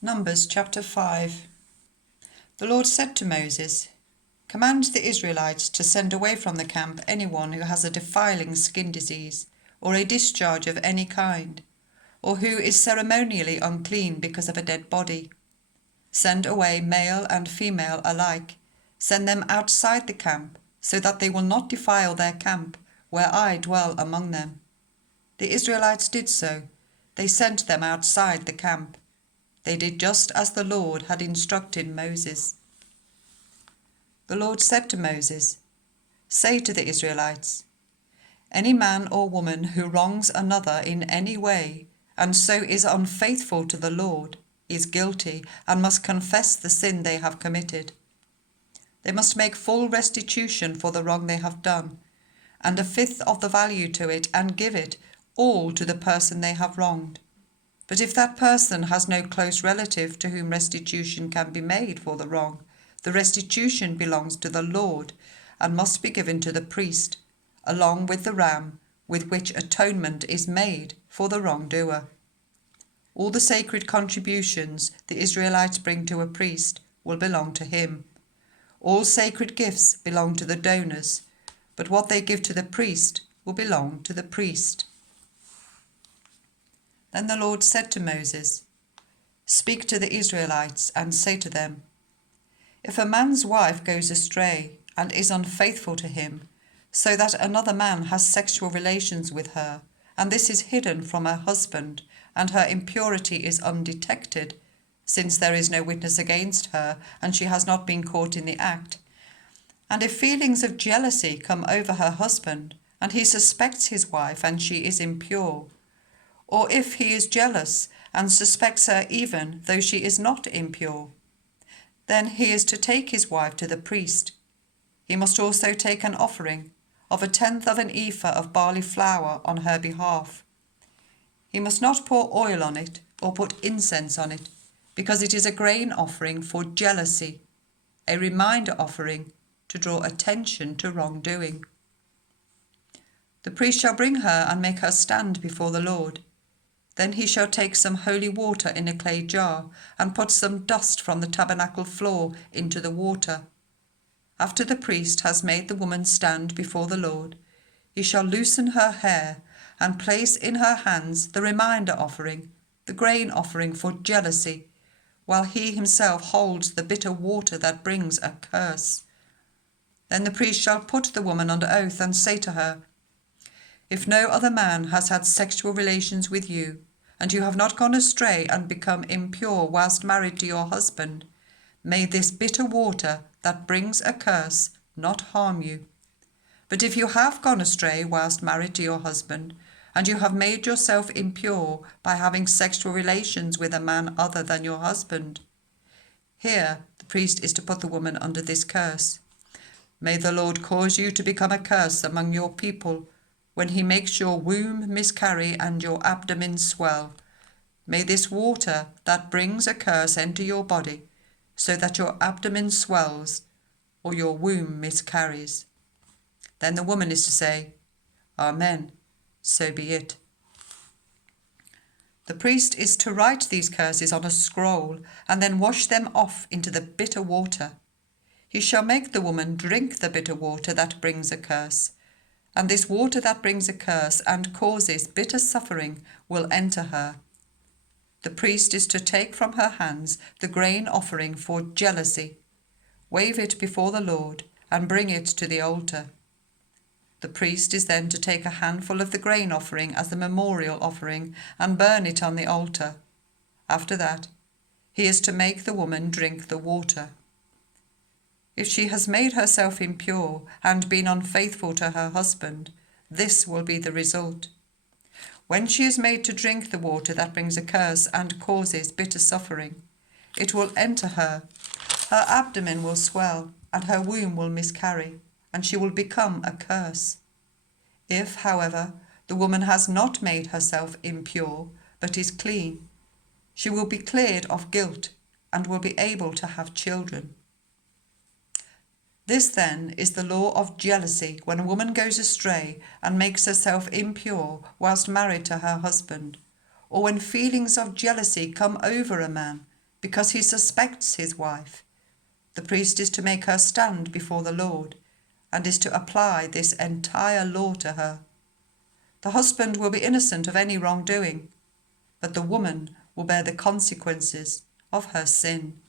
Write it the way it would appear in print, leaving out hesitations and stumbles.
Numbers chapter 5. The Lord said to Moses, "Command the Israelites to send away from the camp anyone who has a defiling skin disease, or a discharge of any kind, or who is ceremonially unclean because of a dead body. Send away male and female alike. Send them outside the camp, so that they will not defile their camp, where I dwell among them." The Israelites did so. They sent them outside the camp. They did just as the Lord had instructed Moses. The Lord said to Moses, "Say to the Israelites, any man or woman who wrongs another in any way, and so is unfaithful to the Lord, is guilty and must confess the sin they have committed. They must make full restitution for the wrong they have done, and a fifth of the value to it, and give it all to the person they have wronged. But if that person has no close relative to whom restitution can be made for the wrong, the restitution belongs to the Lord and must be given to the priest, along with the ram with which atonement is made for the wrongdoer. All the sacred contributions the Israelites bring to a priest will belong to him. All sacred gifts belong to the donors, but what they give to the priest will belong to the priest." Then the Lord said to Moses, "Speak to the Israelites and say to them, if a man's wife goes astray and is unfaithful to him, so that another man has sexual relations with her, and this is hidden from her husband, and her impurity is undetected, since there is no witness against her, and she has not been caught in the act, and if feelings of jealousy come over her husband, and he suspects his wife and she is impure, or if he is jealous and suspects her even though she is not impure, then he is to take his wife to the priest. He must also take an offering of 1/10 of an ephah of barley flour on her behalf. He must not pour oil on it or put incense on it, because it is a grain offering for jealousy, a reminder offering to draw attention to wrongdoing. The priest shall bring her and make her stand before the Lord. Then he shall take some holy water in a clay jar and put some dust from the tabernacle floor into the water. After the priest has made the woman stand before the Lord, he shall loosen her hair and place in her hands the reminder offering, the grain offering for jealousy, while he himself holds the bitter water that brings a curse. Then the priest shall put the woman under oath and say to her, if no other man has had sexual relations with you, and you have not gone astray and become impure whilst married to your husband, may this bitter water that brings a curse not harm you. But if you have gone astray whilst married to your husband, and you have made yourself impure by having sexual relations with a man other than your husband, here the priest is to put the woman under this curse. May the Lord cause you to become a curse among your people, when he makes your womb miscarry and your abdomen swell. May this water that brings a curse enter your body, so that your abdomen swells or your womb miscarries." Then the woman is to say, "Amen, so be it." The priest is to write these curses on a scroll and then wash them off into the bitter water. He shall make the woman drink the bitter water that brings a curse, and this water that brings a curse and causes bitter suffering will enter her. The priest is to take from her hands the grain offering for jealousy, wave it before the Lord, and bring it to the altar. The priest is then to take a handful of the grain offering as the memorial offering and burn it on the altar. After that, he is to make the woman drink the water. If she has made herself impure and been unfaithful to her husband, this will be the result. When she is made to drink the water that brings a curse and causes bitter suffering, it will enter her, her abdomen will swell, and her womb will miscarry, and she will become a curse. If, however, the woman has not made herself impure, but is clean, she will be cleared of guilt and will be able to have children. This, then, is the law of jealousy when a woman goes astray and makes herself impure whilst married to her husband, or when feelings of jealousy come over a man because he suspects his wife. The priest is to make her stand before the Lord and is to apply this entire law to her. The husband will be innocent of any wrongdoing, but the woman will bear the consequences of her sin.